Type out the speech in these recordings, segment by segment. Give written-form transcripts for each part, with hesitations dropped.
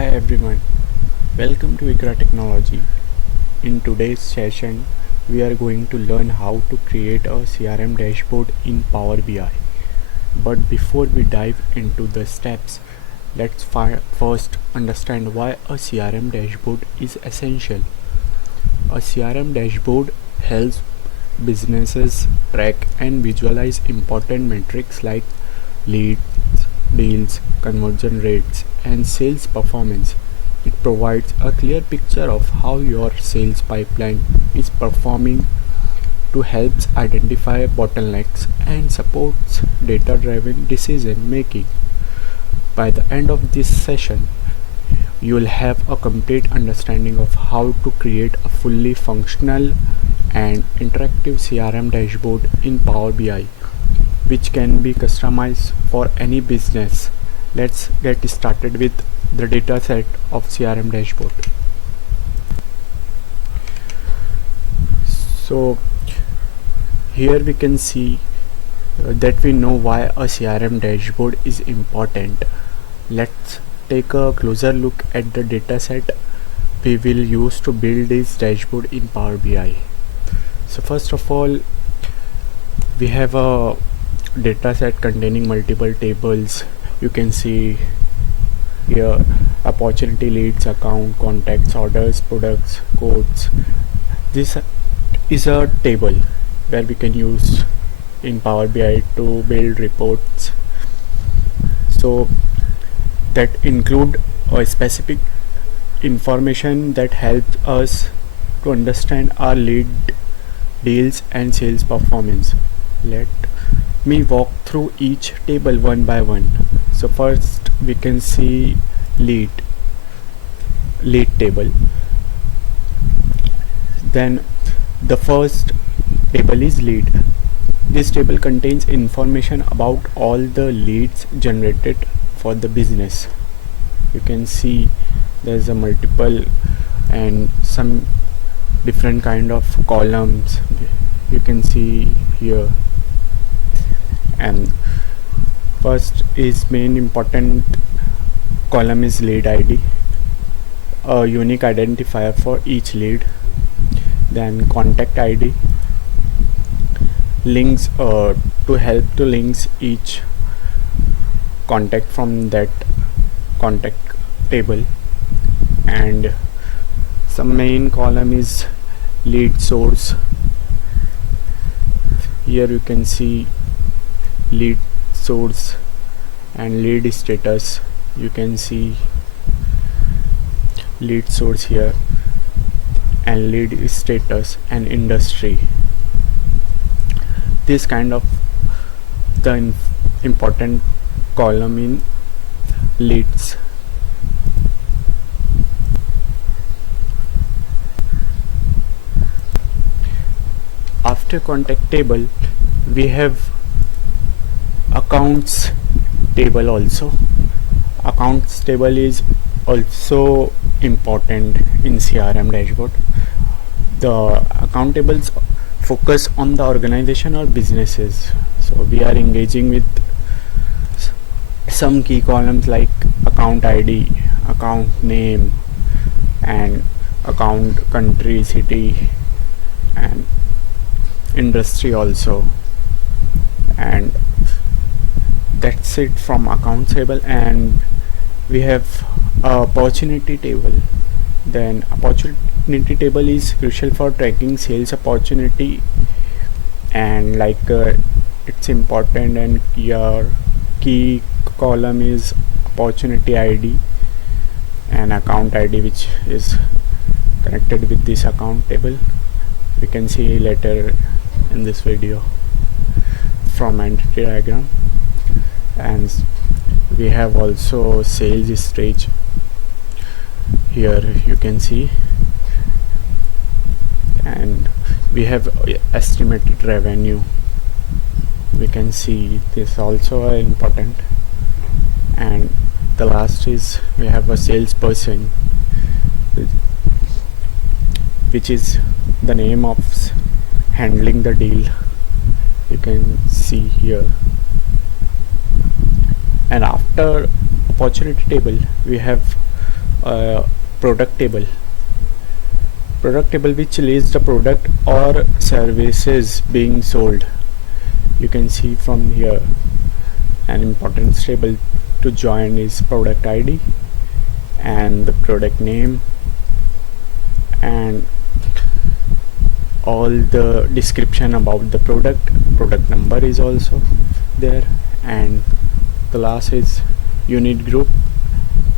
Hi everyone, welcome to Ikra Technology. In today's session, we are going to learn how to create a CRM dashboard in Power BI. But before we dive into the steps, let's first understand why a CRM dashboard is essential. A CRM dashboard helps businesses track and visualize important metrics like leads, deals, conversion rates, and sales performance. It provides a clear picture of how your sales pipeline is performing to help identify bottlenecks and supports data-driven decision making. By the end of this session, you will have a complete understanding of how to create a fully functional and interactive CRM dashboard in Power BI, which can be customized for any business. Let's get started with the dataset of CRM dashboard. So here we can see that we know why a CRM dashboard is important. Let's take a closer look at the dataset we will use to build this dashboard in Power BI. So first of all, we have a dataset containing multiple tables. You can see here opportunity, leads, account, contacts, orders, products, codes. This is a table where we can use in Power BI to build reports. So that include a specific information that helps us to understand our lead, deals, and sales performance. Let me walk through each table one by one. So first we can see lead table. Then the first table is lead. This table contains information about all the leads generated for the business. You can see there's a multiple and some different kind of columns you can see here. And first is main important column is lead ID, a unique identifier for each lead. Then contact ID, links to help to links each contact from that contact table. And some main column is lead source. Here you can see lead source and lead status. You can see lead source here and lead status and industry. This kind of the important column in leads. After contact table, we have accounts table also. Accounts table is also important in CRM dashboard. The account tables focus on the organization or businesses. So we are engaging with some key columns like account ID, account name, and account country, city, and industry also. And that's it from accounts table. And we have opportunity table. Then opportunity table is crucial for tracking sales opportunity, and it's important. And your key column is opportunity ID and account ID, which is connected with this account table. We can see later in this video from entity diagram. And we have also sales stage. Here you can see, and we have estimated revenue. We can see this also important. And the last is we have a salesperson, which is the name of handling the deal. You can see here. And after opportunity table, we have uh, product table. Product table which lists the product or services being sold. You can see from here. An important table to join is product ID and the product name and all the description about the product number is also there, and the last is unit group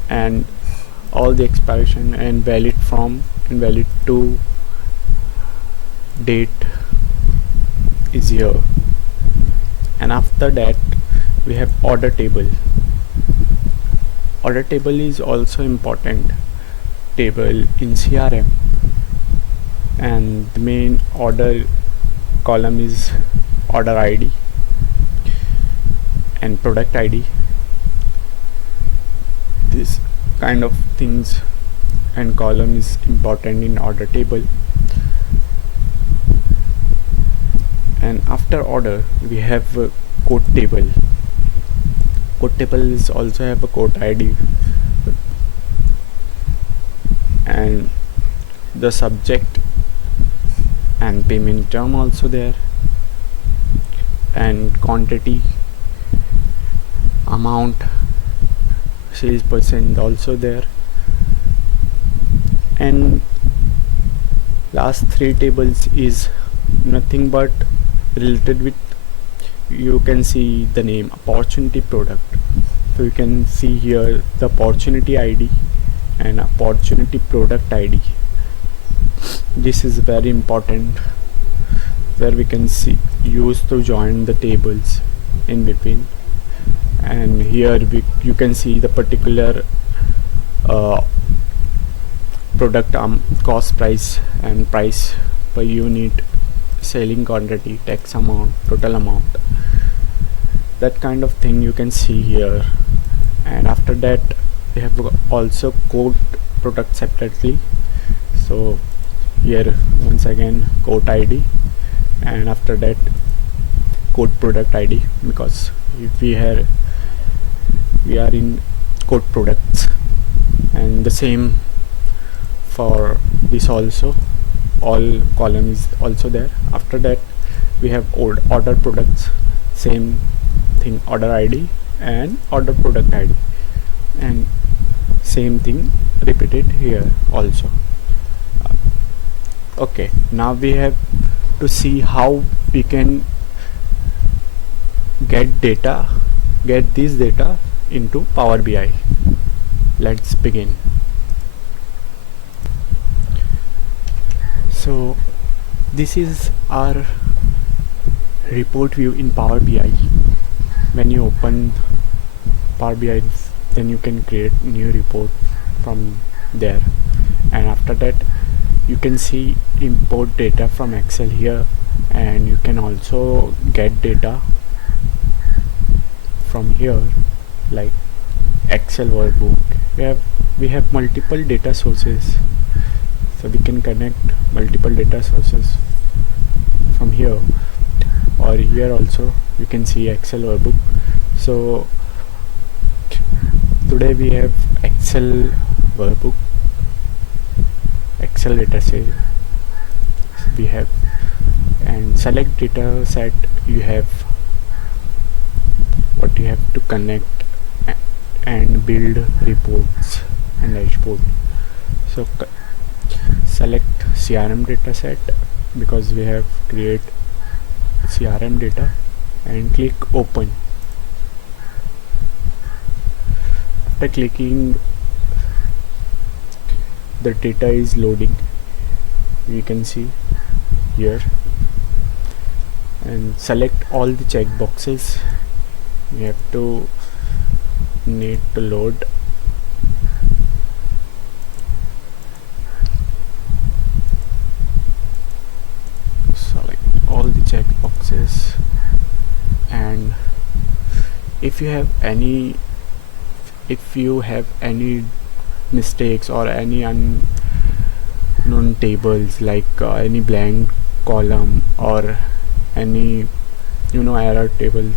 and all the expiration and valid from and valid to date is here. And after that we have order table. Order table is also important table in CRM, and the main order column is order ID and product ID. This kind of things and column is important in order table. And after order we have a code table. Code table is also have a code ID and the subject and payment term also there, and quantity, amount, sales percent also there. And last three tables is nothing but related with, you can see the name opportunity product. So you can see here the opportunity ID and opportunity product ID. This is very important where we can see use to join the tables in between. And here you can see the particular product cost, price and price per unit, selling quantity, tax amount, total amount, that kind of thing you can see here. And after that we have also code product separately. So here once again code ID, and after that code product ID, because if we are in code products. And the same for this also, all column is also there. After that we have order products, same thing, order ID and order product ID, and same thing repeated here also. Okay, now we have to see how we can get this data into Power BI. Let's begin. So this is our report view in Power BI. When you open Power BI, then you can create new report from there. And after that you can see import data from Excel here, and you can also get data from here like Excel workbook. We have multiple data sources, so we can connect multiple data sources from here, or here also you can see Excel workbook. So today we have Excel workbook, Excel data set we have, and select data set. You have what you have to connect and build reports and dashboard. So select CRM data set, because we have create CRM data, and click open. After clicking, the data is loading, you can see here, and select all the check boxes. You have to need to load. Select all the check boxes, and if you have any mistakes or any unknown tables, like any blank column or any error tables,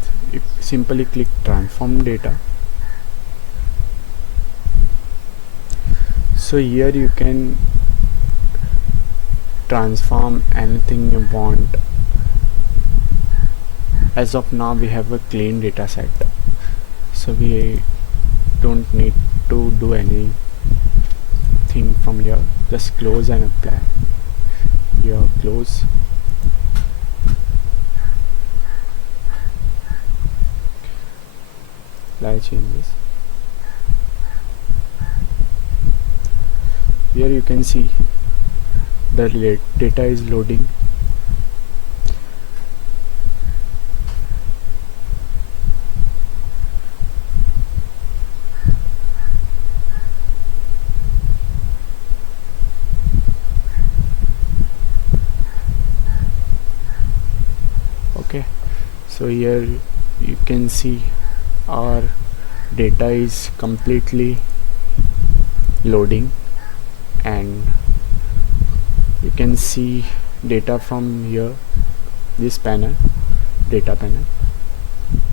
simply click transform data. So here you can transform anything you want. As of now we have a clean data set, so we don't need to do anything from here. Just close and apply. Here close. Apply changes. Here you can see the data is loading. Okay, so here you can see our data is completely loading, and you can see data from here, this panel, data panel.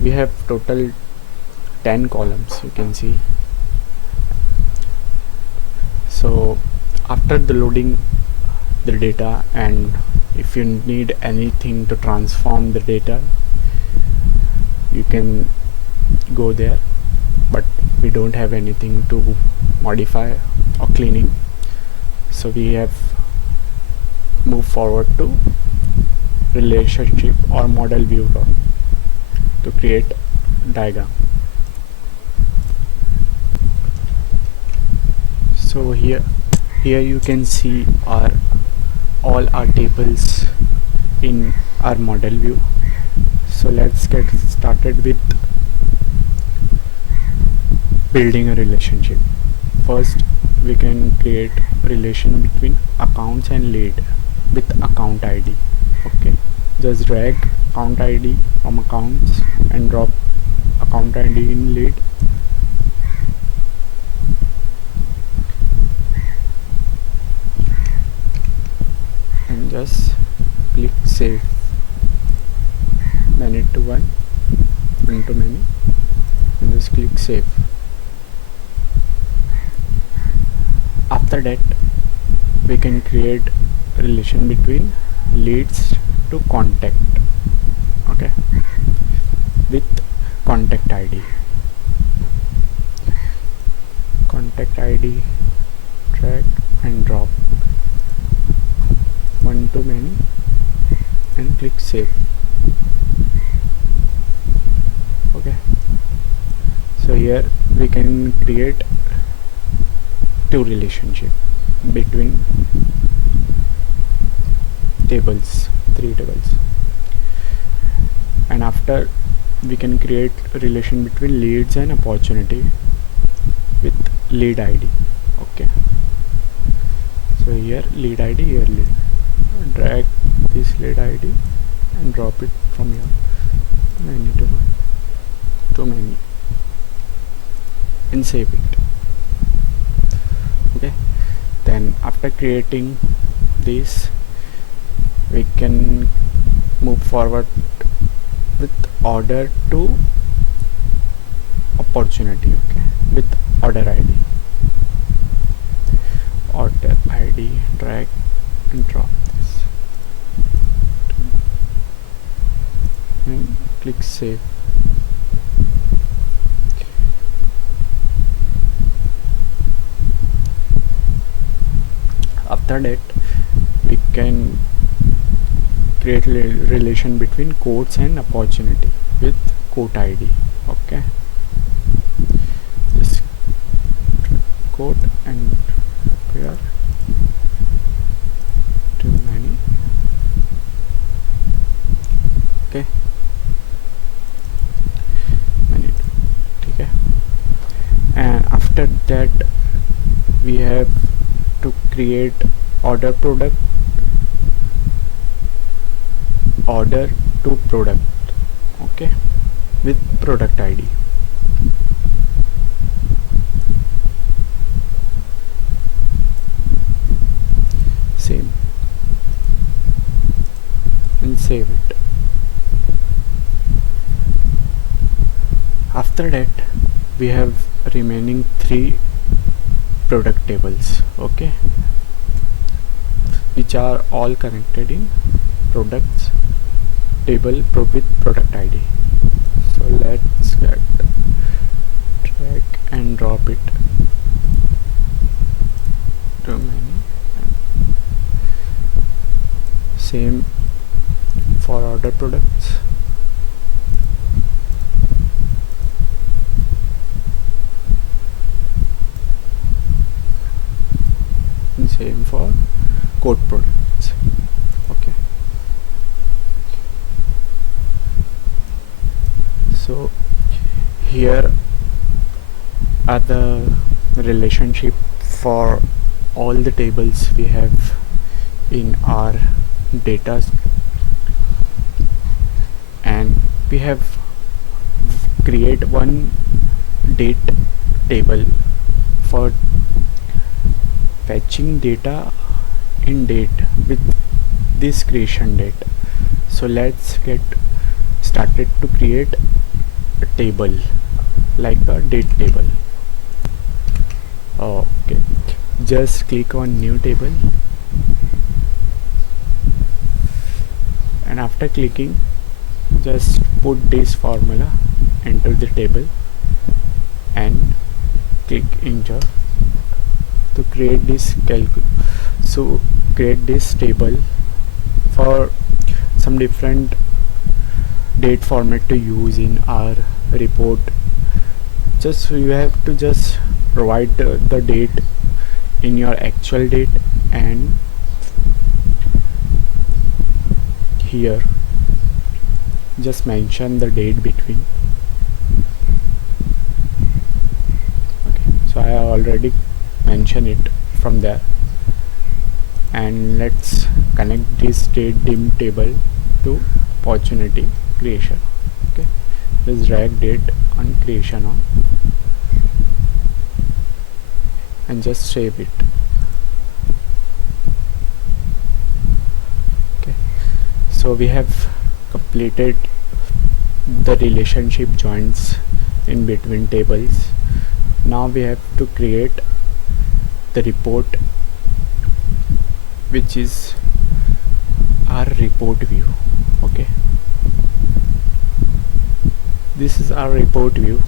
We have total 10 columns, you can see. So after the loading the data, and if you need anything to transform the data, you can go there, but we don't have anything to modify or cleaning, so we have moved forward to relationship or model view to create diagram. So here you can see all our tables in our model view. So let's get started with building a relationship. First we can create relation between accounts and lead with account ID. Okay, just drag account ID from accounts and drop account ID in lead. And just click save. Many to one to many, and just click save. After that we can create relation between leads to contact. Okay, with contact ID. Contact ID, drag and drop one to many and click save. Okay, so here we can create two relationship between tables, 3 tables, and after we can create a relation between leads and opportunity with lead ID. Okay, so here lead ID, here lead. Drag this lead ID and drop it from here, many to one to many, and save it. Okay, then after creating this we can move forward with order to opportunity. Okay, with order ID. Order ID, drag and drop this and click save. After that we can create relation between quotes and opportunity with quote ID. Okay, just quote and here too many. Okay, many. Okay, and after that we have to create order product, order to product. Okay, with product ID. Same, and save it. After that we have remaining 3 product tables, okay, which are all connected in products table with product ID. So let's get drag and drop it to many. Same for other products. And same for code products. Okay. So here are the relationship for all the tables we have in our data, and we have create one date table for fetching data in date with this creation date. So let's get started to create a table like a date table. Okay, just click on new table, and after clicking just put this formula into the table and click enter to create this so create this table for some different date format to use in our report. Just you have to just provide the date in your actual date, and here just mention the date between. Okay, so I already mentioned it from there, and let's connect this date dim table to opportunity creation. Okay, let's drag date on creation on and just save it. Okay, so we have completed the relationship joins in between tables. Now we have to create the report, which is our report view. Okay, this is our report view,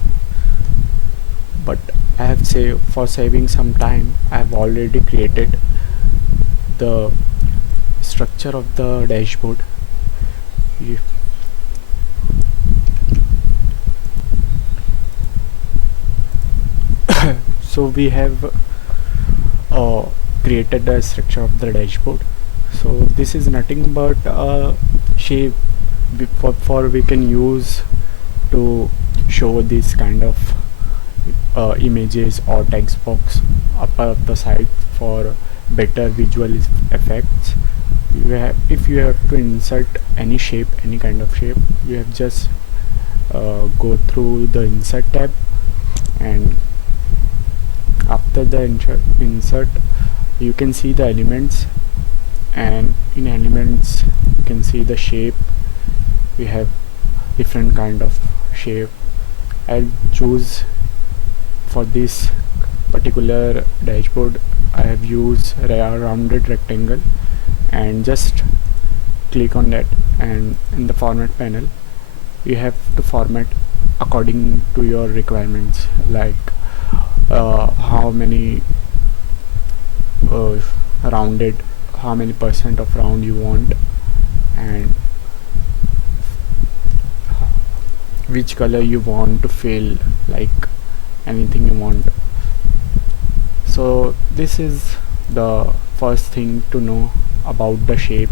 but I have for saving some time I have already created the structure of the dashboard. So we have created the structure of the dashboard. So this is nothing but a shape for we can use to show this kind of images or text box up of the side for better visual effects. If you have to insert any shape, any kind of shape, you have just go through the insert tab, and after the insert you can see the elements, and in elements you can see the shape. We have different kind of shape. I'll choose for this particular dashboard I have used a rounded rectangle, and just click on that, and in the format panel you have to format according to your requirements, like how many rounded, how many percent of round you want, and which color you want to fill, like anything you want. So this is the first thing to know about the shape,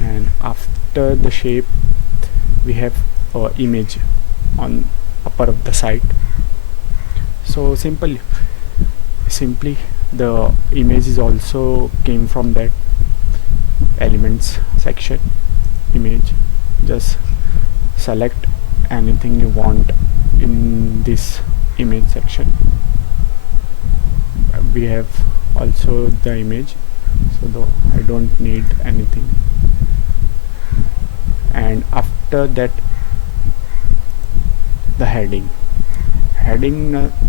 and after the shape we have image on upper of the site. So simply the image is also came from that elements section image. Just select anything you want in this image section. We have also the image, so though I don't need anything. And after that, the heading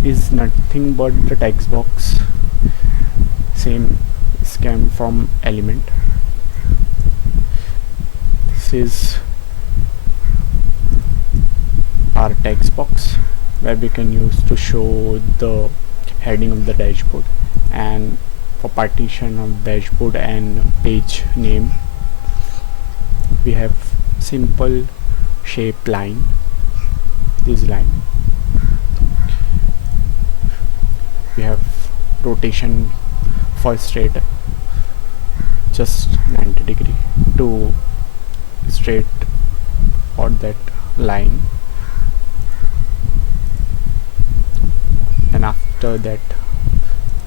is nothing but the text box same is came from element. This is our text box where we can use to show the heading of the dashboard, and for partition of dashboard and page name we have simple shape line. This line we have rotation first rate just 90 degree to straight for that line, and after that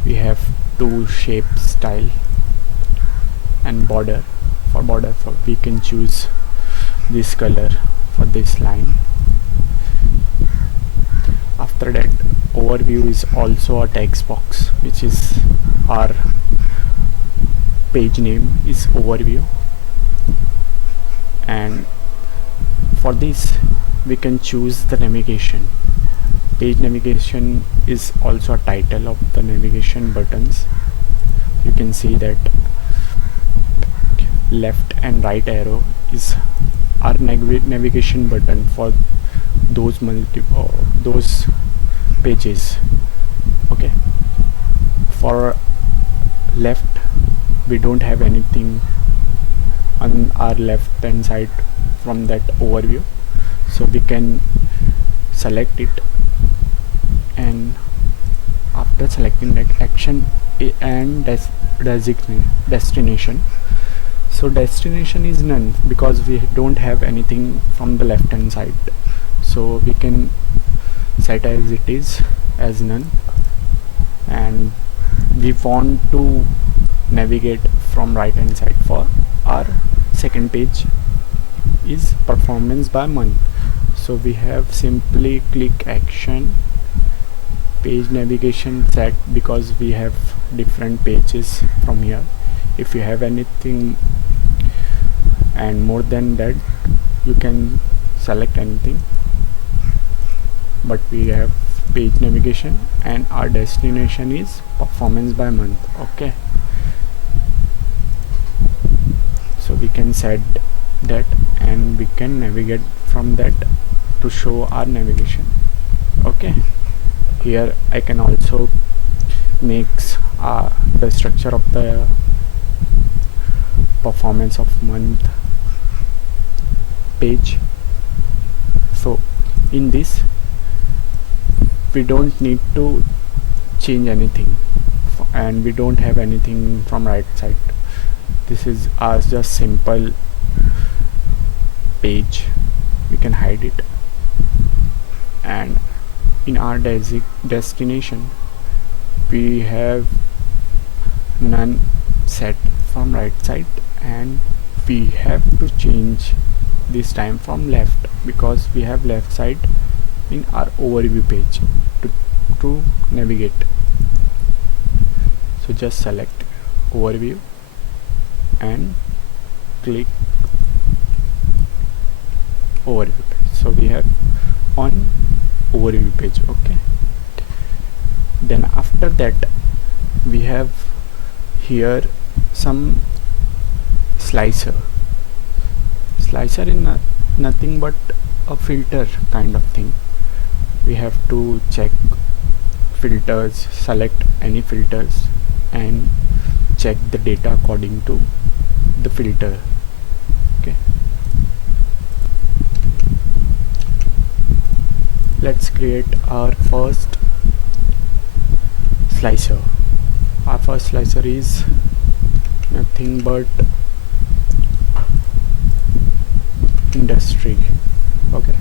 we have two shape style and border. For border we can choose this color for this line. After that, overview is also a text box, which is our page name is overview, and for this we can choose the navigation. Page navigation is also a title of the navigation buttons. You can see that left and right arrow is our navigation button for those pages. Okay, for left we don't have anything on our left hand side from that overview, so we can select it, and after selecting that, action and destination. So destination is none because we don't have anything from the left hand side, so we can set as it is as none. And we want to navigate from right hand side. For our second page is performance by month, so we have simply click action page navigation set, because we have different pages from here. If you have anything and more than that, you can select anything, but we have page navigation, and our destination is performance by month. Okay, so we can set that and we can navigate from that to show our navigation. Okay, here I can also mix the structure of the performance of month page. So in this we don't need to change anything, and we don't have anything from right side. This is our just simple page. We can hide it, and in our destination we have none set from right side, and we have to change this time from left because we have left side in our overview page to navigate. So just select overview and click overview page. So we have on overview page. Okay, then after that we have here some slicer in nothing but a filter kind of thing. We have to check filters, select any filters and check the data according to the filter. Okay, let's create our first slicer. Our first slicer is nothing but industry. Okay,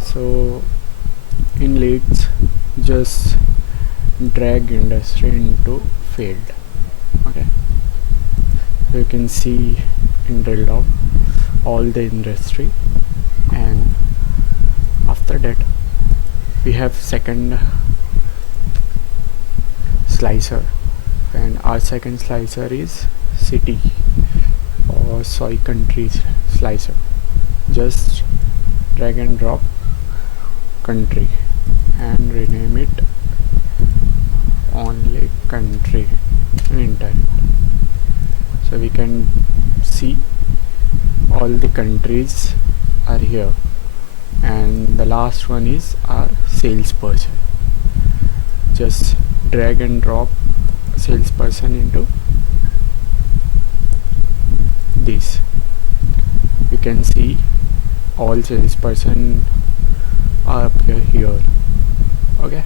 so in leads just drag industry into field. Okay, so you can see in drill down all the industry, and after that we have second slicer, and our second slicer is city or country slicer. Just drag and drop country and rename it only country. and enter. So we can see all the countries are here, and the last one is our salesperson. Just drag and drop salesperson into this. You can see all salesperson are up here. Okay,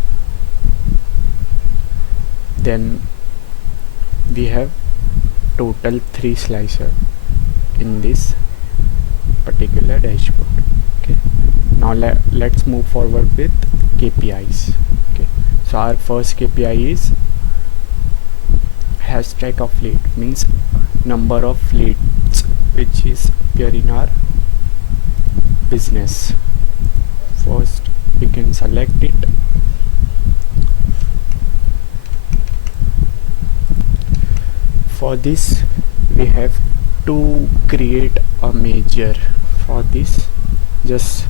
then we have total 3 slicer in this particular dashboard. Okay, now let's move forward with KPIs. Okay, so our first KPI is hashtag of lead, means number of leads which is appear in our business. First we can select it. For this we have to create a measure. For this, just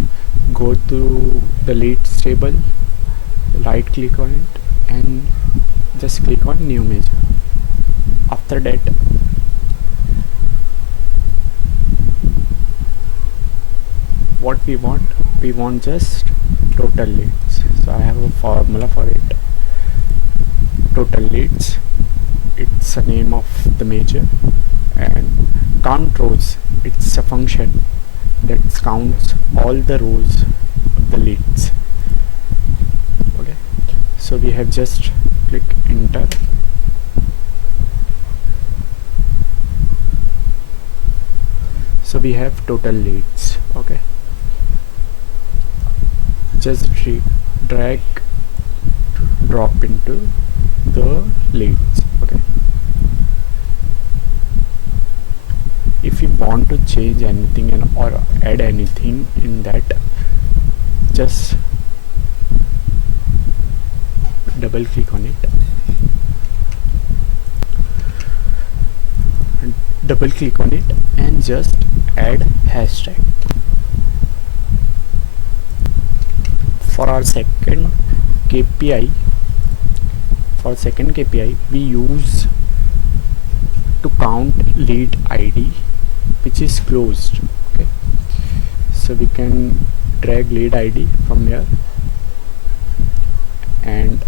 go to the leads table, right click on it and just click on new measure. After that, what we want just total leads. So I have a formula for it. Total leads, it's the name of the measure, and count rows, it's a function that counts all the rows of the leads. Okay, so we have just click enter. So we have total leads. Okay, just drag drop into the leads. Okay, if you want to change anything or add anything in that, just double click on it, and just add hashtag. For our second KPI, we use to count lead ID which is closed. Okay, so we can drag lead ID from here and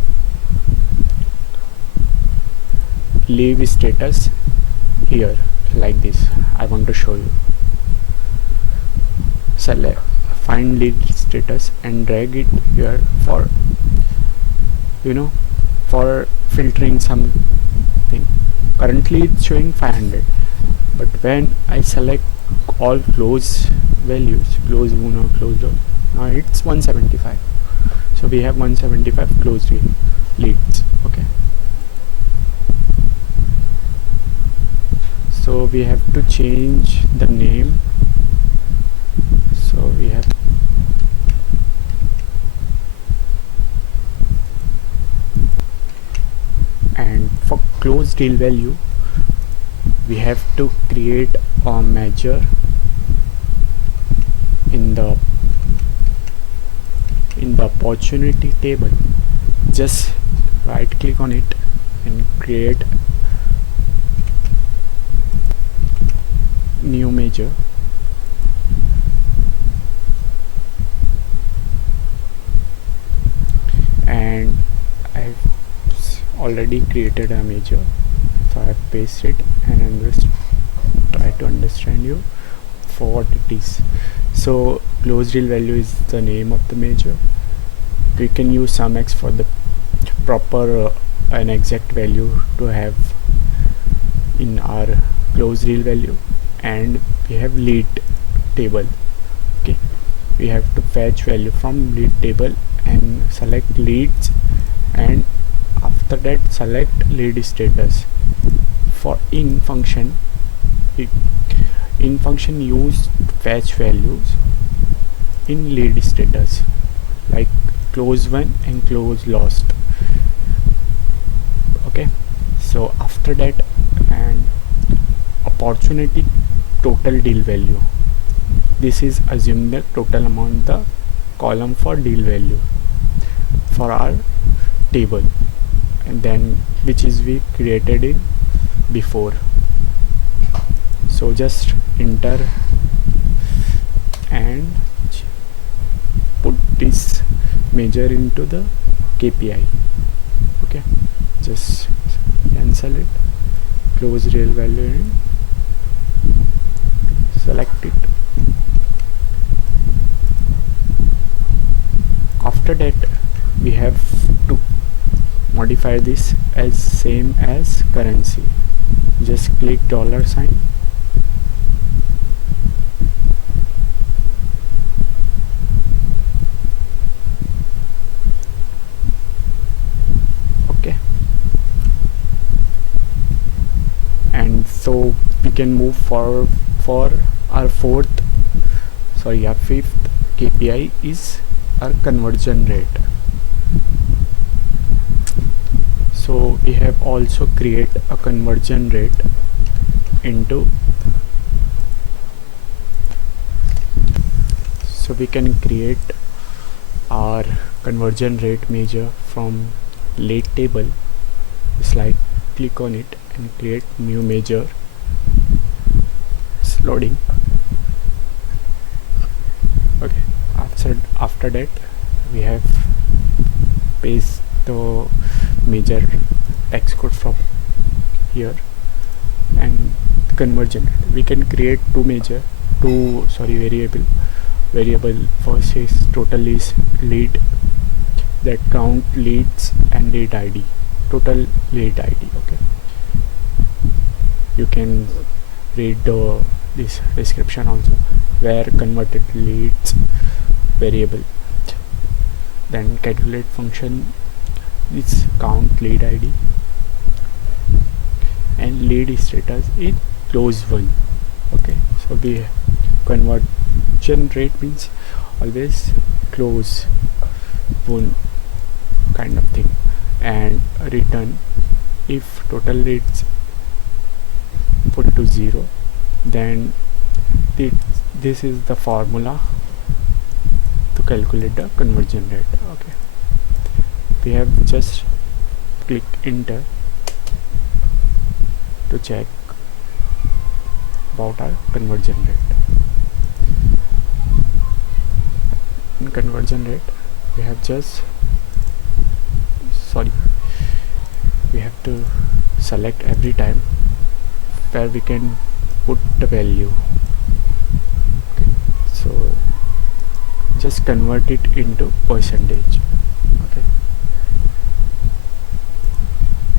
leave status here like this. I want to show you. Select, find lead status and drag it here for for filtering something. Currently it's showing 500, but when I select all close values, close 1 or close 2, now it's 175. So we have 175 closed leads. Okay, so we have to change the name. So we have and for close deal value we have to create a measure in the opportunity table. Just right click on it and create new measure. And I've already created a measure, so I have pasted it and I'm just try to understand you for what it is. So close deal value is the name of the measure. We can use SumX for the proper and exact value to have in our close deal value. And we have lead table. Okay, we have to fetch value from lead table and select leads, and after that select lead status. For in function use fetch values in lead status like close won and close lost. Okay, so after that, and opportunity total deal value, this is assume the total amount, the column for deal value for our table. and then which is we created it before. So just enter and put this measure into the KPI. Okay, just cancel it, close real value and select it. After that we have to modify this as same as currency. Just click $sign, okay, and so we can move for our fifth KPI is our conversion rate. So we have also create a conversion rate into, so we can create our conversion rate measure from late table. Just like click on it and create new measure. It's loading. Okay, after that we have paste the measure text code from here and conversion. We can create variable. First is total is lead, that count leads and lead ID, total lead ID. Okay, you can read this description also, where converted leads variable, then calculate function is count lead ID and lead status is close one. Okay, so the conversion rate means always close one kind of thing, and return if total leads put to 0, then this is the formula to calculate the conversion rate. Okay, we have just click enter to check about our conversion rate. In conversion rate we have we have to select every time where we can put the value. Okay, so just convert it into percentage. Okay,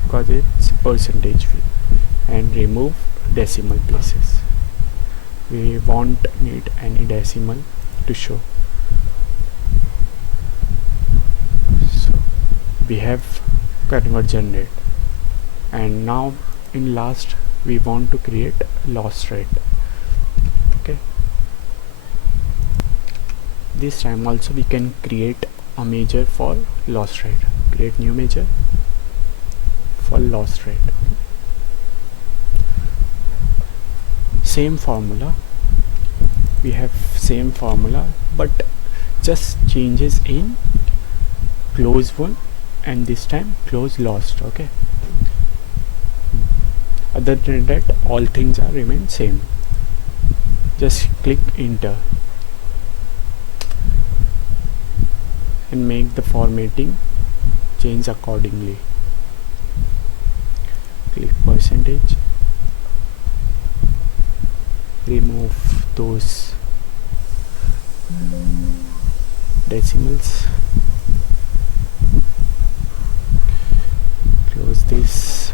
because it's percentage field, and remove decimal places. We won't need any decimal to show. So we have conversion rate, and now in last we want to create loss rate. Okay, this time also we can create a measure for loss rate. Create new measure for loss rate. Same formula, we have same formula, but just changes in close one and this time close lost. Okay, other than that all things are remain same. Just click enter and make the formatting change accordingly. Click percentage, remove those decimals, close this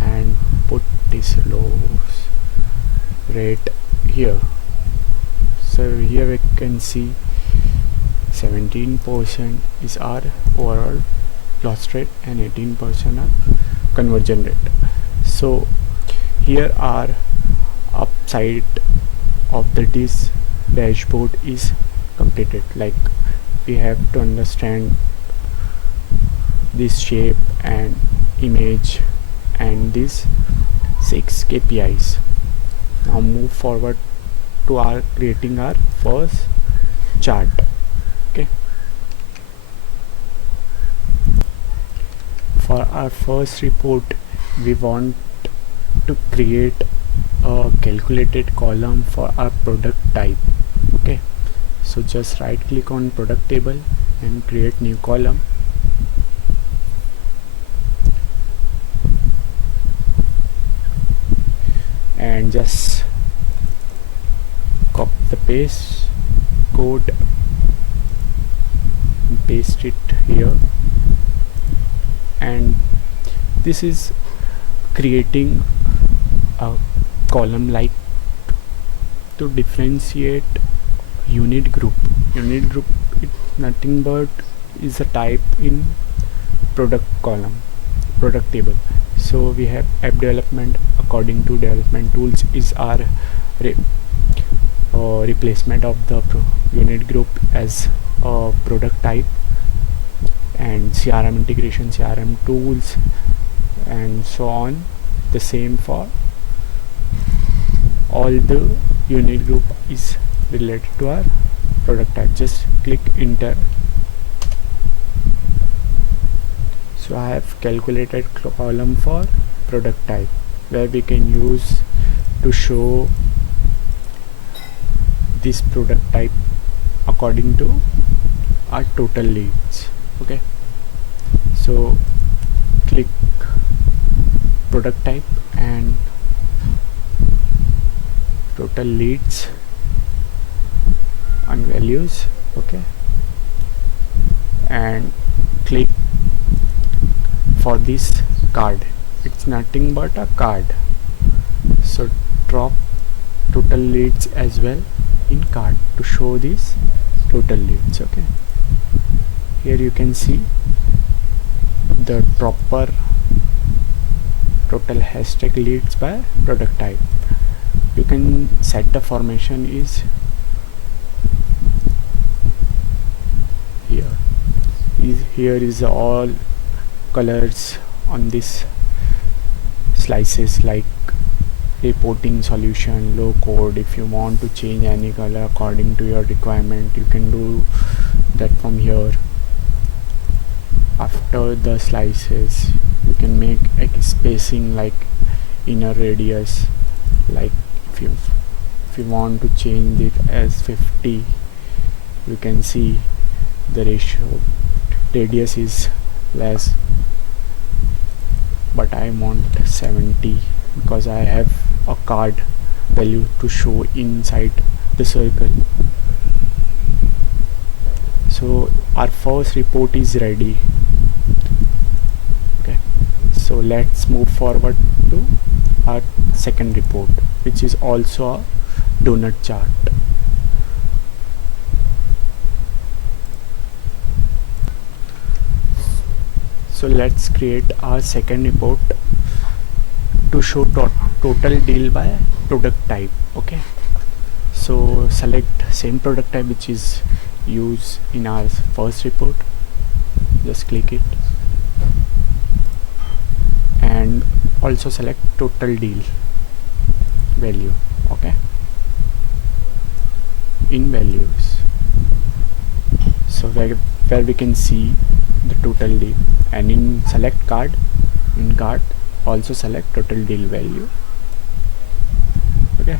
and put this loss rate here. So here we can see 17% is our overall loss rate and 18% are conversion rate. So here our upside of this dashboard is completed. Like we have to understand this shape and image and these 6 KPIs. Now move forward to our creating our first chart. for our first report we want to create a calculated column for our product type. Okay, so just right click on product table and create new column. And just copy the paste code and paste it here, and this is creating a column like to differentiate unit group. Unit group is nothing but is a type in product column, product table. So we have app development according to development tools is our replacement of the unit group as a product type, and CRM integration, CRM tools, and so on. The same for all the unit group is related to our product type. Just click enter. So I have calculated column for product type, where we can use to show this product type according to our total leads. Okay, so click product type and total leads and values. Okay, and click for this card. It's nothing but a card, so drop total leads as well in card to show this total leads. Okay, here you can see the proper total hashtag leads by product type. You can set the formation is here. Here is all colors on this slices, like reporting solution, low code. If you want to change any color according to your requirement, you can do that from here. After the slices, you can make a spacing like inner radius, like if you want to change it as 50, you can see the ratio radius is less, but I want 70 because I have a card value to show inside the circle. So our first report is ready. Okay, so let's move forward to our second report, which is also a donut chart. So let's create our second report to show total deal by product type. Okay, so select same product type which is used in our first report. Just click it and also select total deal value. Okay, in values, so where we can see the total deal, and in select card, in card also select total deal value. Okay,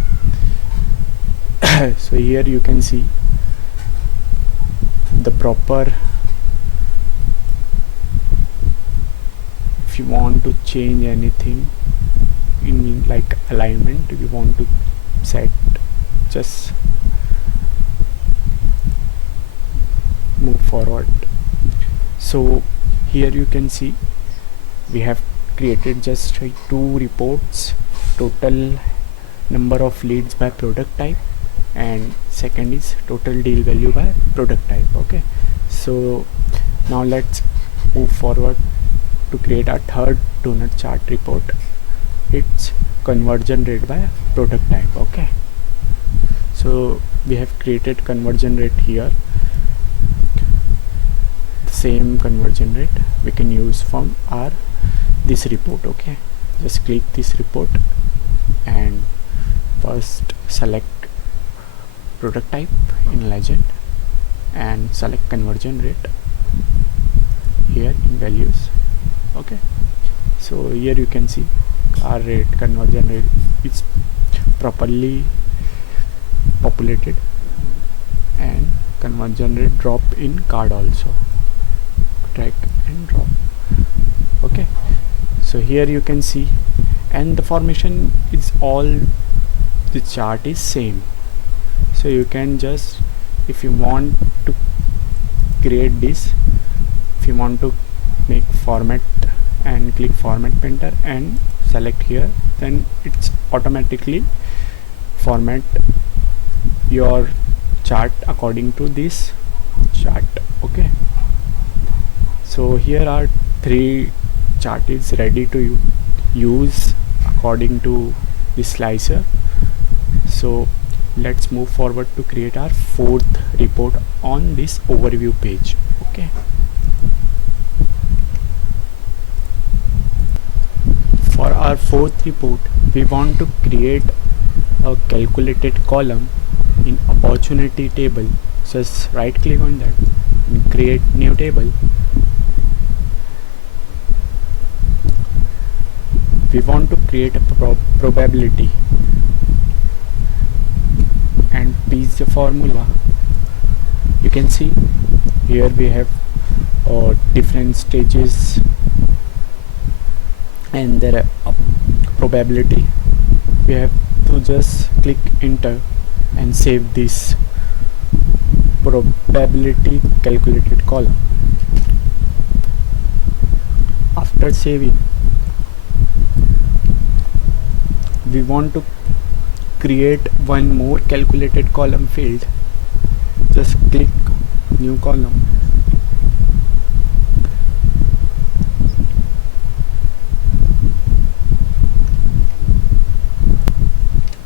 so here you can see the proper, if you want to change anything in like alignment, if you want to set, just move forward. So here you can see we have created just 2 reports, total number of leads by product type, and second is total deal value by product type. Okay, so now let's move forward to create a third donut chart report. It's conversion rate by product type. Okay, so we have created conversion rate here. The same conversion rate we can use from our this report. Okay, just click this report and first select product type in legend and select conversion rate here in values Okay, so here you can see our rate, conversion rate is properly populated, and conversion rate drop in card also, drag and drop. Okay, so here you can see, and the formation is all, the chart is same. So you can just, if you want to create this, if you want to make format, and click format painter and select here, then it's automatically format your chart according to this chart. Okay, so here are 3 chart is ready to use according to the slicer. So let's move forward to create our 4th report on this overview page. Okay, for our 4th report, we want to create a calculated column in opportunity table. Just right click on that and create new table. We want to create a probability and paste the formula. You can see here we have different stages, and there are probability. We have to just click enter and save this probability calculated column. After saving, we want to create one more calculated column field. Just click new column,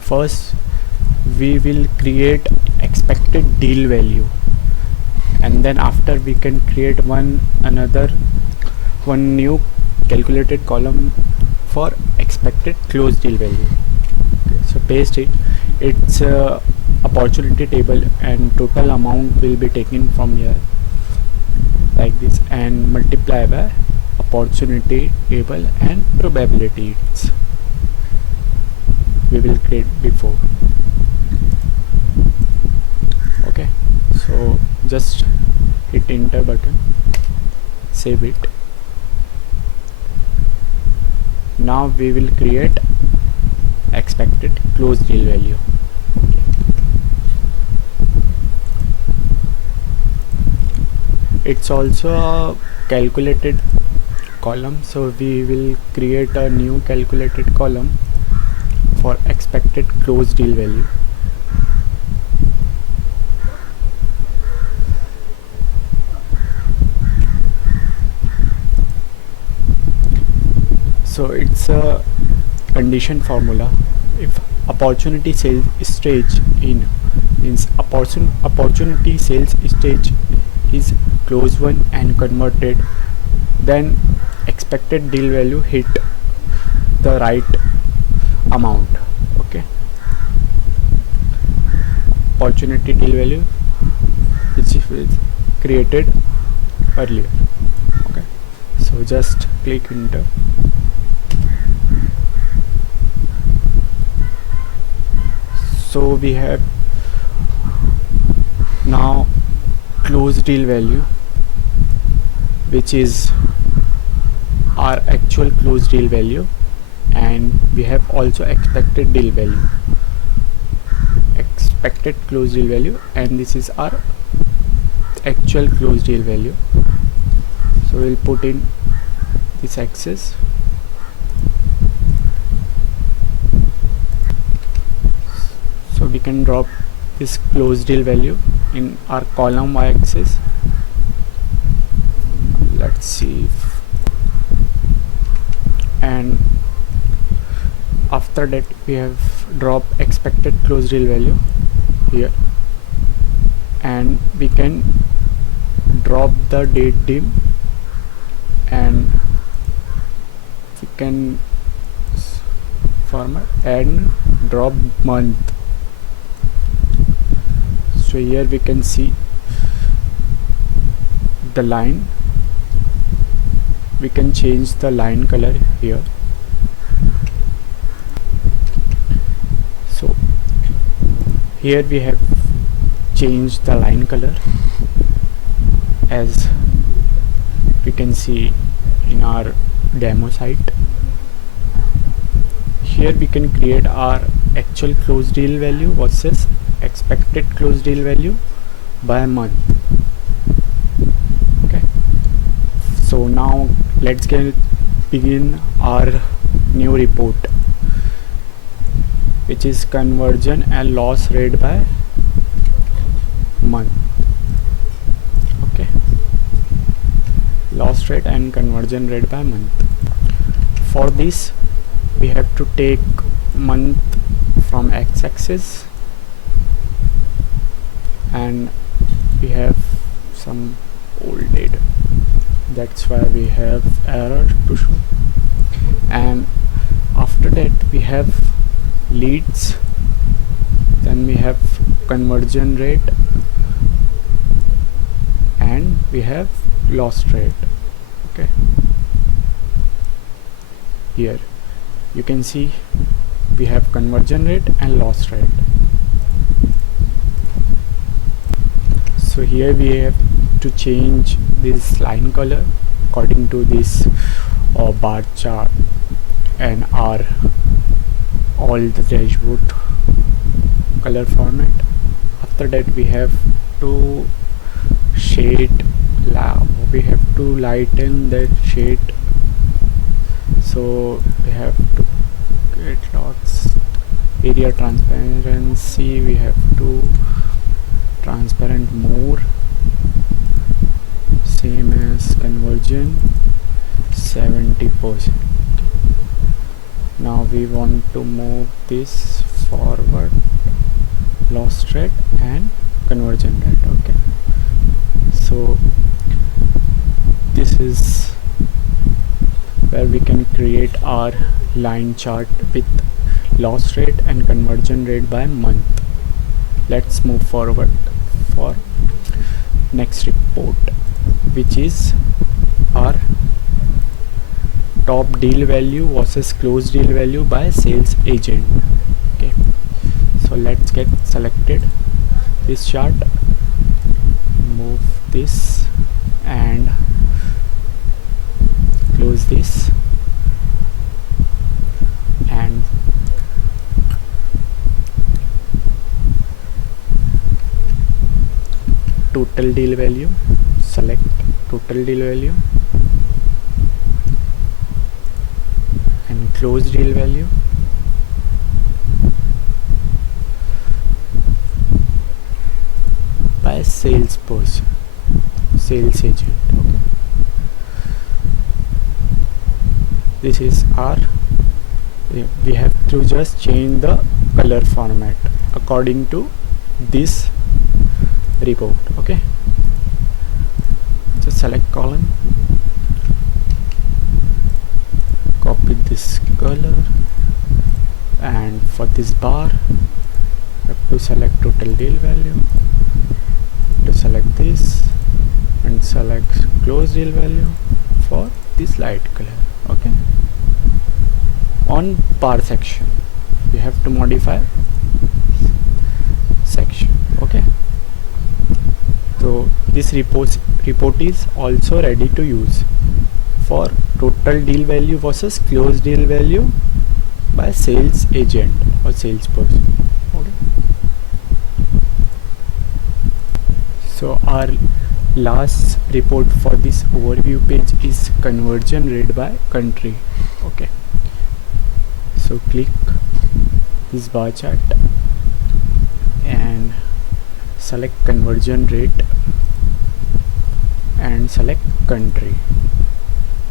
first we will create expected deal value, and then after we can create one new calculated column for expected close deal value. Okay, so paste it. It's a opportunity table, and total amount will be taken from here like this, and multiply by opportunity table and probabilities we will create before. Okay, so just hit enter button, save it. Now we will create expected close deal value. It's also a calculated column, so we will create a new calculated column for expected close deal value. So it's a condition formula. If opportunity sales stage in means opportunity sales stage is close one and converted, then expected deal value hit the right amount. Okay, opportunity deal value which is created earlier. Okay, so just click enter. So we have now close deal value, which is our actual close deal value, and we have also expected deal value, expected close deal value, and this is our actual close deal value. So we'll put in this axis. So we can drop this close deal value in our column y axis. Let's see and after that we have drop expected close deal value here, and we can drop the date dim, and we can format and drop month. So here we can see the line we can change the line color here. So here we have changed the line color, as we can see in our demo site. Here we can create our actual close deal value versus expected close deal value by month. Okay, so now let's begin our new report, which is conversion and loss rate by month. Okay, loss rate and conversion rate by month. For this we have to take month from x-axis, and we have some old data, that's why we have error to show. And after that we have leads, then we have conversion rate, and we have loss rate. Okay, here you can see we have conversion rate and loss rate. So here we have to change this line color according to this bar chart and our all the dashboard color format. After that we have to shade, we have to lighten that shade, so we have to get lots area transparency, we have to transparent more, same as conversion 70%. Now we want to move this forward, loss rate and conversion rate. Okay, so this is where we can create our line chart with loss rate and conversion rate by month. Let's move forward for next report, which is our top deal value versus close deal value by sales agent. Okay, so let's get selected this chart, move this and close this, and total deal value, select total deal value, and close deal value, by salesperson, sales agent. Okay, this is our, we have to just change the color format according to this report. Okay, just select column, copy this color, and for this bar you have to select total deal value, to select this and select close deal value for this light color. Okay, on bar section we have to modify section. Okay, so this report is also ready to use for total deal value versus close deal value by sales agent or salesperson. Okay, so our last report for this overview page is conversion rate by country. Okay, so click this bar chart and select conversion rate and select country.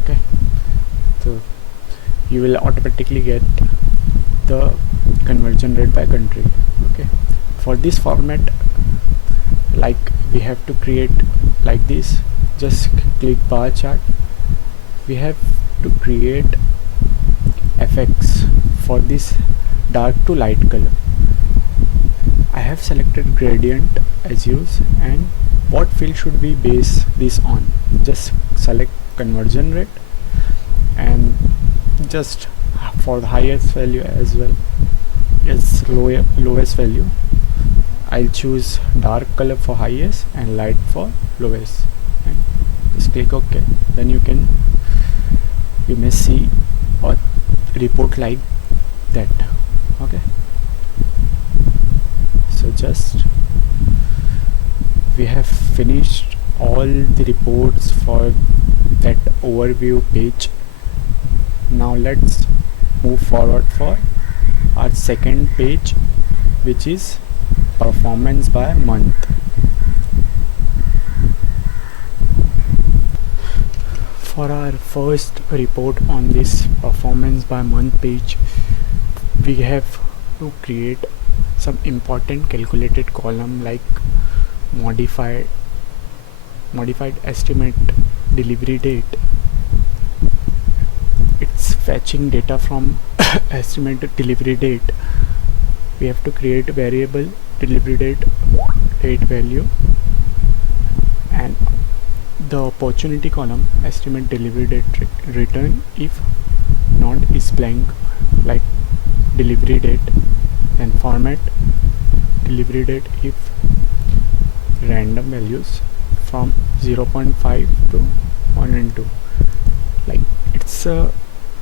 Okay, so you will automatically get the conversion rate by country. Okay, for this format, like we have to create like this, just click bar chart, we have to create effects for this dark to light color. I have selected gradient as use, and what field should we base this on? Just select conversion rate and just for the highest value as well as lowest value, I'll choose dark color for highest and light for lowest, and just click OK. Then you may see a report like that. Okay, so just we have finished all the reports for that overview page. Now let's move forward for our second page, which is performance by month. For our first report on this performance by month page, we have to create some important calculated column like modified estimate delivery date. It's fetching data from estimated delivery date. We have to create a variable delivery date value, and the opportunity column estimate delivery date return if not is blank like delivery date, and format delivery date if random values from 0.5 to 1 and 2. Like it's a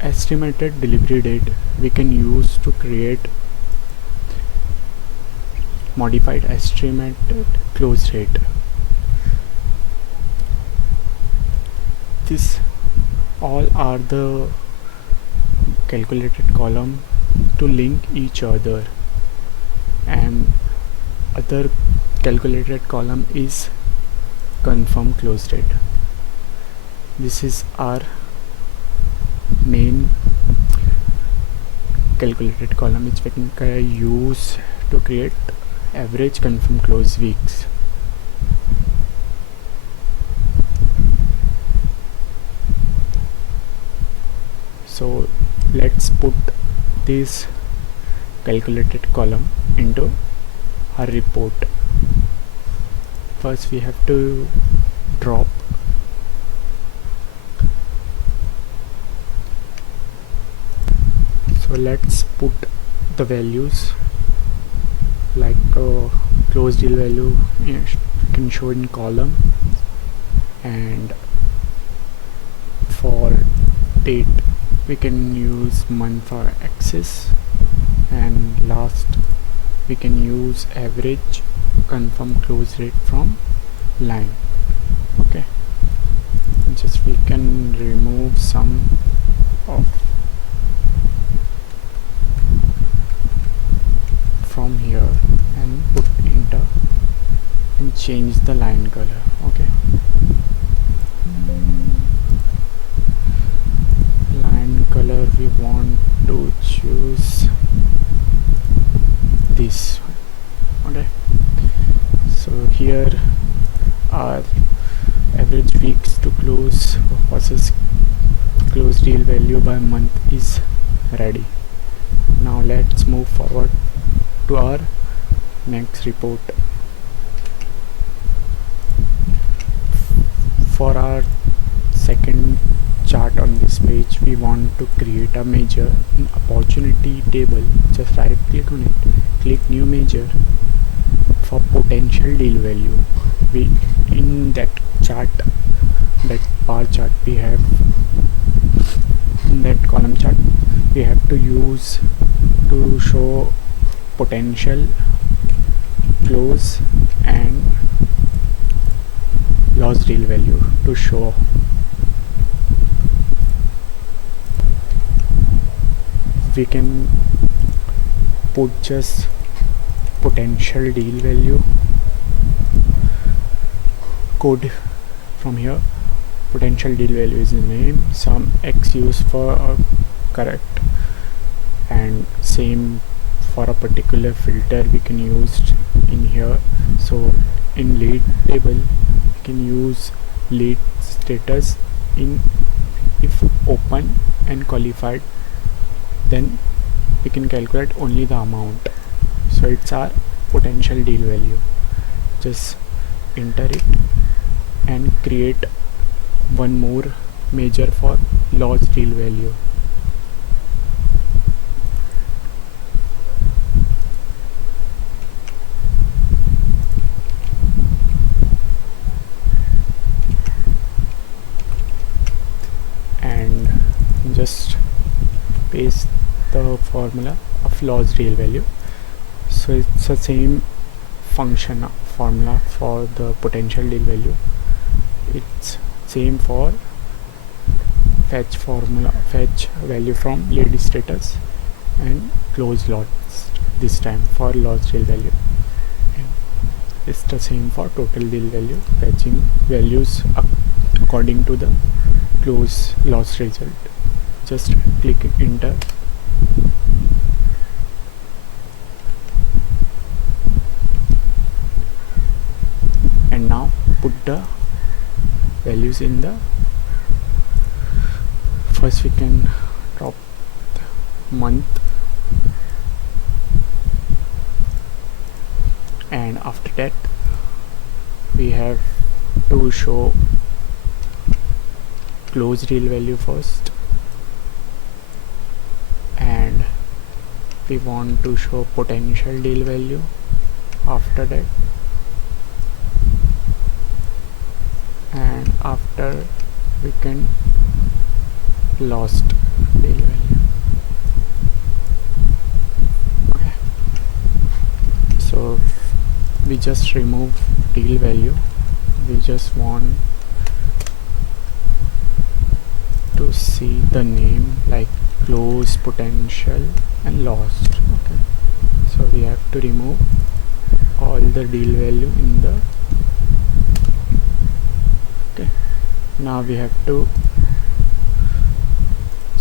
estimated delivery date we can use to create modified estimated close rate. This all are the calculated column to link each other, and other calculated column is confirm close rate. This is our main calculated column which we can use to create average confirm close weeks. So let's put this calculated column into our report. First we have to drop so let's put the values like close deal value we can show in column, and for date we can use month for axis, and last we can use average confirm close rate from line. Okay, just we can remove some of from here and put enter and change the line color. Okay, line color we want to choose this one. Okay, so here our average weeks to close versus close deal value by month is ready. Now let's move forward to our next report. For our second chart on this page, we want to create a measure in opportunity table. Just right click on it, click new measure for potential deal value. We in that chart, that bar chart we have, in that column chart we have to use to show potential close and loss deal value to show. We can put just potential deal value code from here. Potential deal value is the name, some x used for correct, and same for a particular filter we can use in here. So in lead table we can use lead status in if open and qualified, then we can calculate only the amount. So it's our potential deal value. Just enter it and create one more measure for loss deal value. And just paste the formula of loss real value. So it's the same function formula for the potential deal value. It's same for fetch value from lead status and close loss, this time for loss deal value. And it's the same for total deal value, fetching values according to the close loss result. Just click enter. And now put the values in the first. We can drop the month, and after that we have to show close real value first, and we want to show potential deal value after that, and after we can lost deal value. Okay, so we just remove deal value. We just want to see the name like close, potential and lost. Okay, so we have to remove all the deal value in the. Okay, now we have to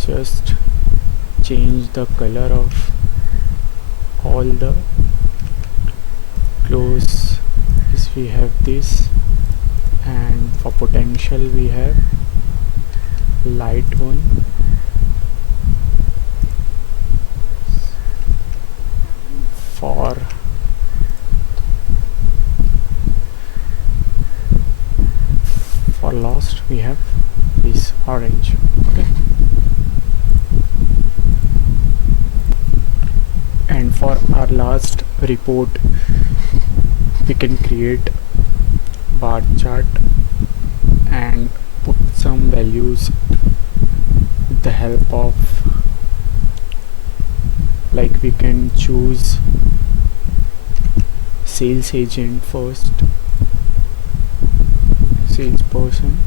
just change the color of all the close. Is we have this, and for potential we have light one, for lost we have this orange. Okay, and for our last report we can create bar chart and put some values with the help of, like, we can choose sales agent first, salesperson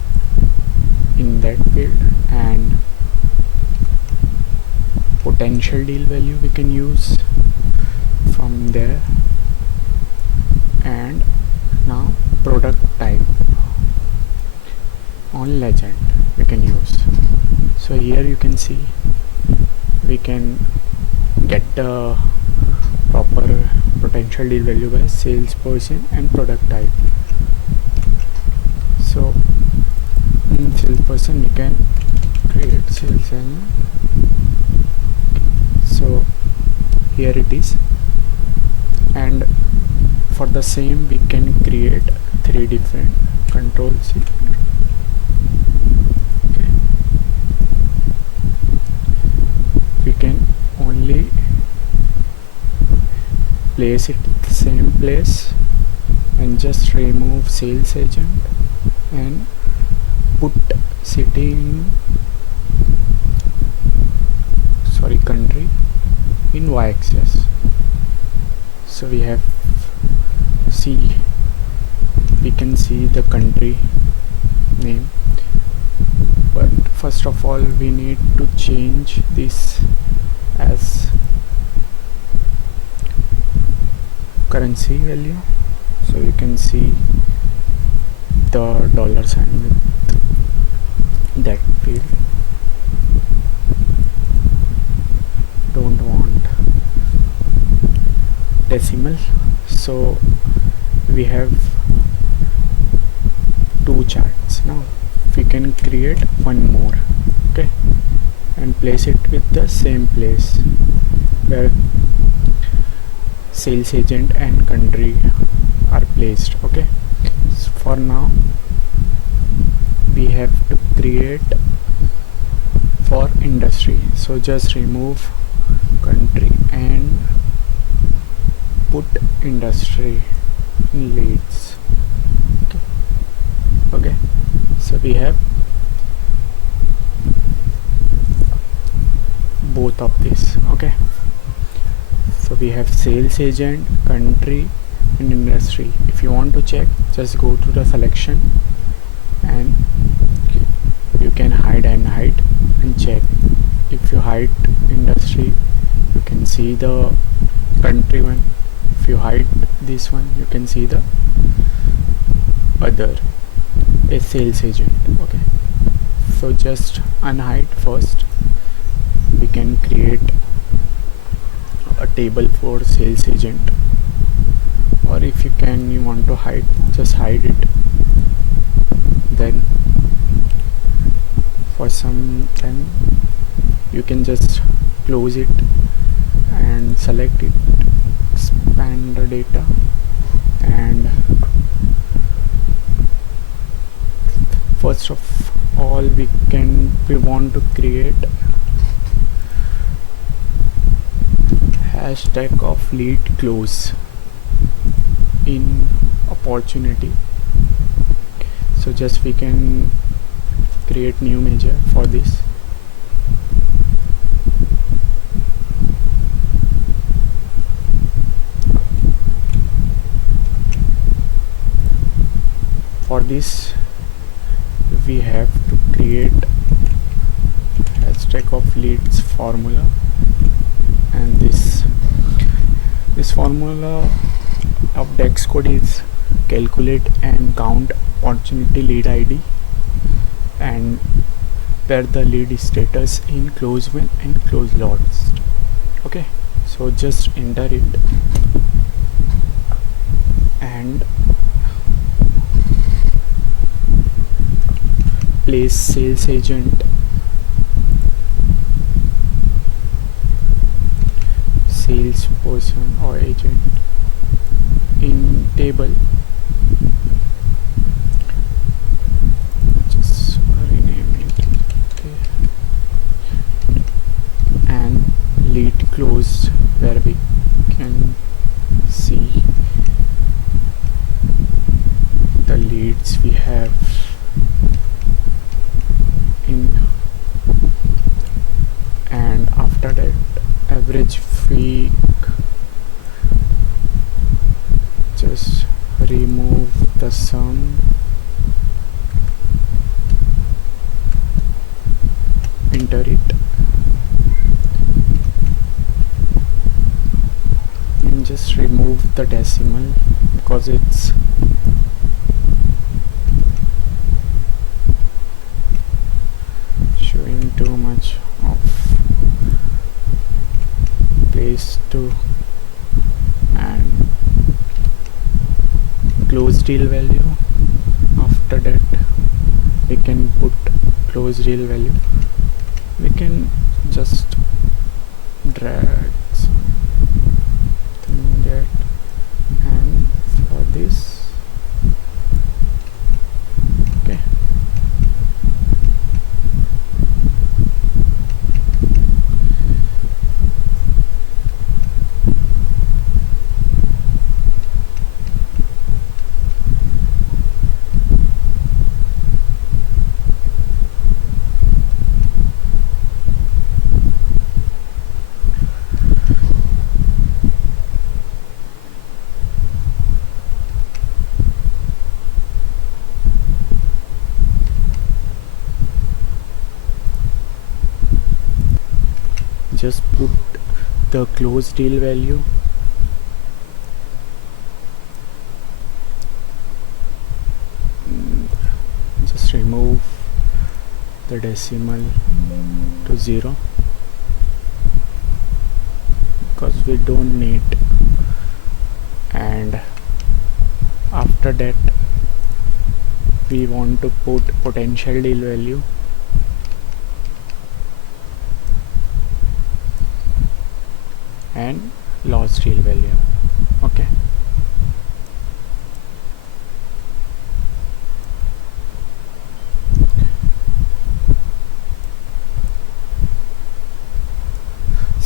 in that field, and potential deal value we can use from there, and now product type on legend we can use. So here you can see we can get the proper potential deal value by salesperson and product type. So in salesperson we can create sales agent. So here it is, and for the same we can create 3 different. Control C. Okay. We can only place it at the same place and just remove sales agent and put country in y-axis. So we have we can see the country name, but first of all we need to change this as currency value. So you can see the dollar sign with that field. Don't want decimal, so we have 2 charts. Now we can create one more, okay, and place it with the same place where sales agent and country are placed. Okay, so for now we have to create for industry. So just remove country and put industry leads. Okay, so we have both of this. Okay, so we have sales agent, country and industry. If you want to check, just go to the selection and you can hide and check. If you hide industry, you can see the country one. If you hide this one, you can see the other, a sales agent. Okay, so just unhide first. We can create a table for sales agent, or if you want to hide, just hide it. Then for some time you can just close it and select it, expand the data, and first of all we want to create hashtag of lead close in opportunity. So just we can create new measure for this. For this we have to create hashtag of leads formula, and this formula of DEX code is calculate and count opportunity lead ID and pair the lead status in close win and close lost. Okay, so just enter it and place sales agent, salesperson or agent in table. Just rename it. Okay. And lead closed, where we can see the leads we have in, and after that average week, just remove the sum, enter it, and just remove the decimal because it's showing too much of place to, and close deal value. After that we can put close deal value. We can just drag something that, and for this, okay, just put the close deal value, just remove the decimal to 0 because we don't need, and after that we want to put potential deal value, and loss deal value. Okay,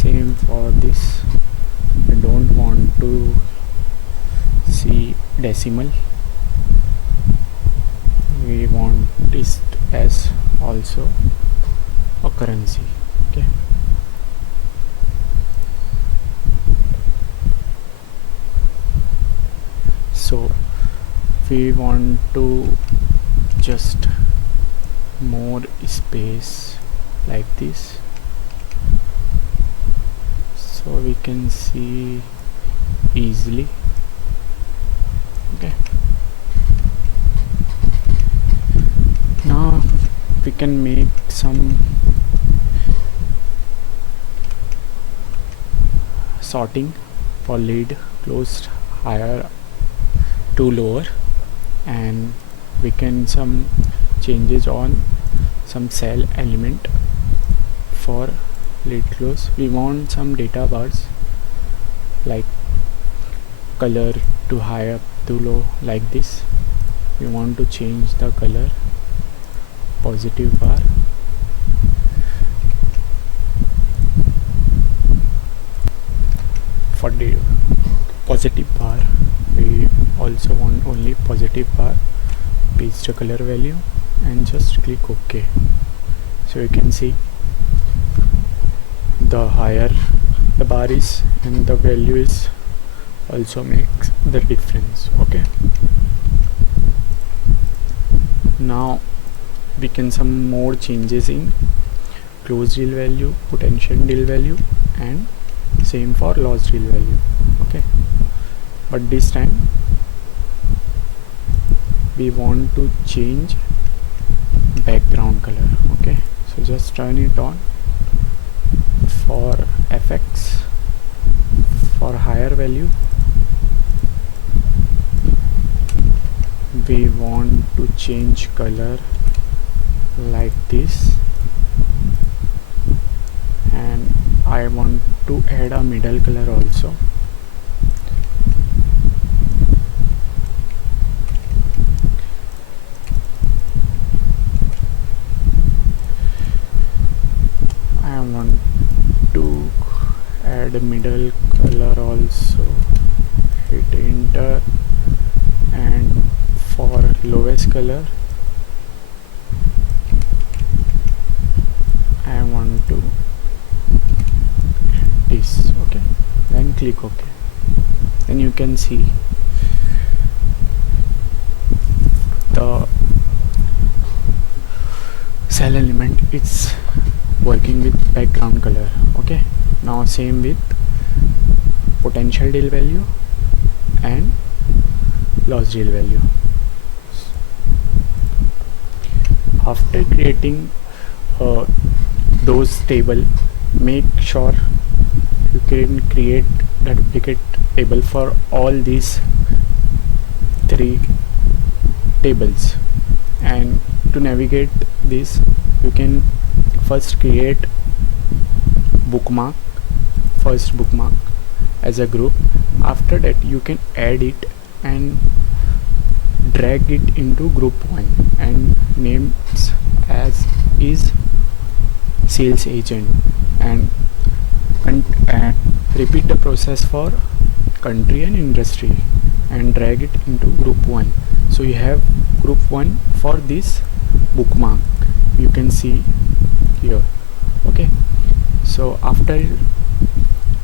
Same for this. We don't want to see decimal, we want this as also a currency. Okay, so we want to just more space like this, so we can see easily. Okay, now we can make some sorting for lead closed higher to lower, and we can some changes on some cell element for lead close. We want some data bars like color to high up to low like this. We want to change the color positive bar, for the positive bar we also want only positive bar. Paste the color value and just click OK. So you can see the higher the bar is and the value is also makes the difference. Okay, now we can some more changes in close deal value, potential deal value, and same for loss deal value. Okay, but this time we want to change background color. Okay, so just turn it on. For FX, for higher value we want to change color like this, and I want to add a middle color also. I want to add a middle color also. Hit enter, and for lowest color I want to this. Okay, then click OK. Then you can see the cell element it's working with background color. Okay, now same with potential deal value and loss deal value. After creating those table, make sure you can create the duplicate table for all these three tables. And to navigate this, you can first create bookmark, first bookmark as a group. After that you can add it and drag it into group 1 and names as is sales agent, and repeat the process for country and industry and drag it into group 1. So you have group 1 for this bookmark, you can see here. Okay, so after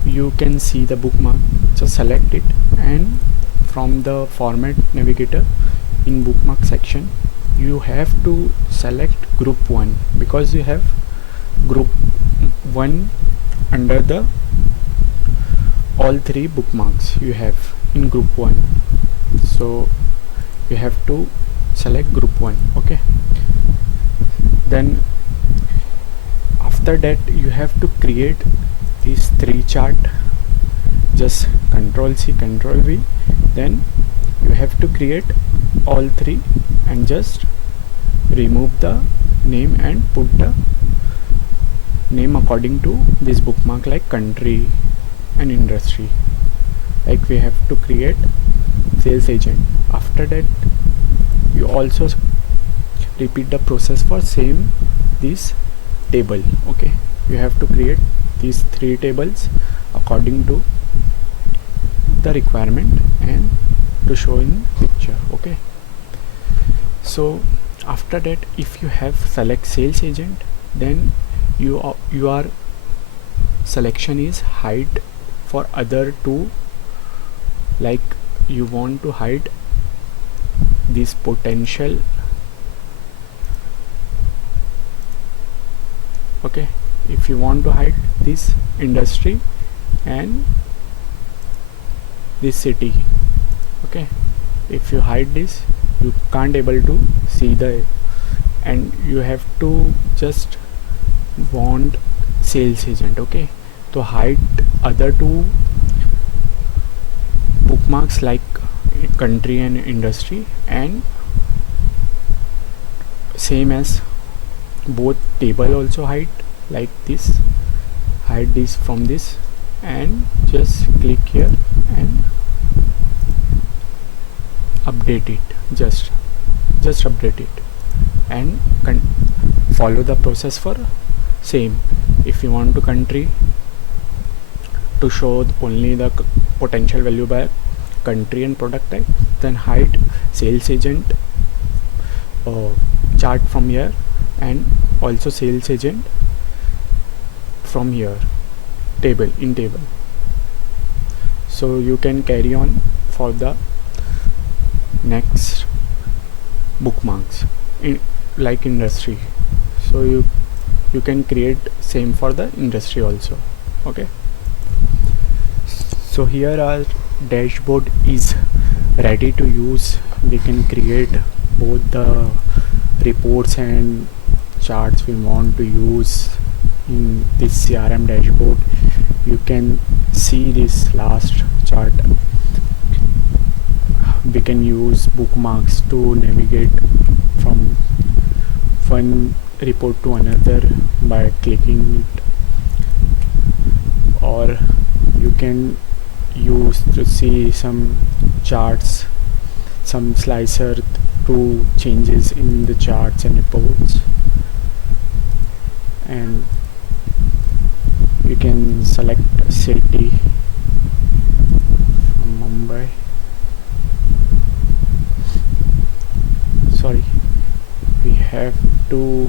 you can see the bookmark, just select it, and from the format navigator in bookmark section you have to select group 1 because you have group 1 under the all three bookmarks you have in group 1, so you have to select group 1. Okay, then after that you have to create these three chart. Just Ctrl C Ctrl V, then you have to create all three and just remove the name and put the name according to this bookmark, like country and industry. Like we have to create sales agent. After that you also repeat the process for same this table. Okay, you have to create these three tables according to the requirement and to show in picture. Okay, so after that, if you have select sales agent, then your selection is hide for other two, like you want to hide this potential. Okay, if you want to hide this industry and this city. Okay, if you hide this, you can't able to see the, and you have to just want sales agent. Okay, to hide other two bookmarks like country and industry, and same as both table also hide like this, hide this from this, and just click here and update it, just update it, and follow the process for same. If you want to country to show only the potential value by country and product type, then hide sales agent chart from here, and also sales agent from here, table in table. So you can carry on for the next bookmarks in like industry. So you can create same for the industry also. Okay, so here our dashboard is ready to use. We can create both the reports and charts we want to use in this CRM dashboard. You can see this last chart. We can use bookmarks to navigate from one report to another by clicking it, or you can use to see some charts, some slicer to changes in the charts and reports, and you can select a city from Mumbai. Sorry, we have to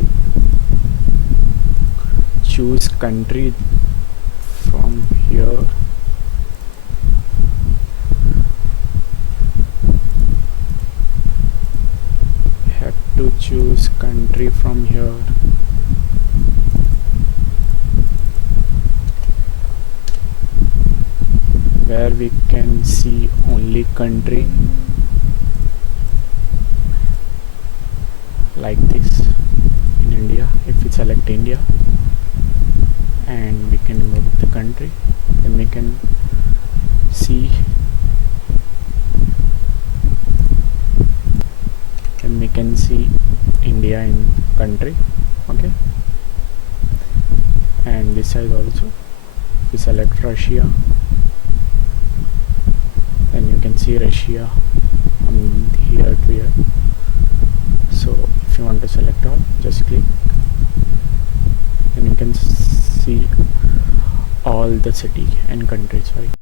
choose country from here. Have to choose country from here. Where we can see only country like this in India. If we select India and we can go to the country, then we can see, then we can see India in country. Okay, and this side also we select Russia, and you can see Russia from here to here. So if you want to select all, just click, and you can see all the city and country. Sorry.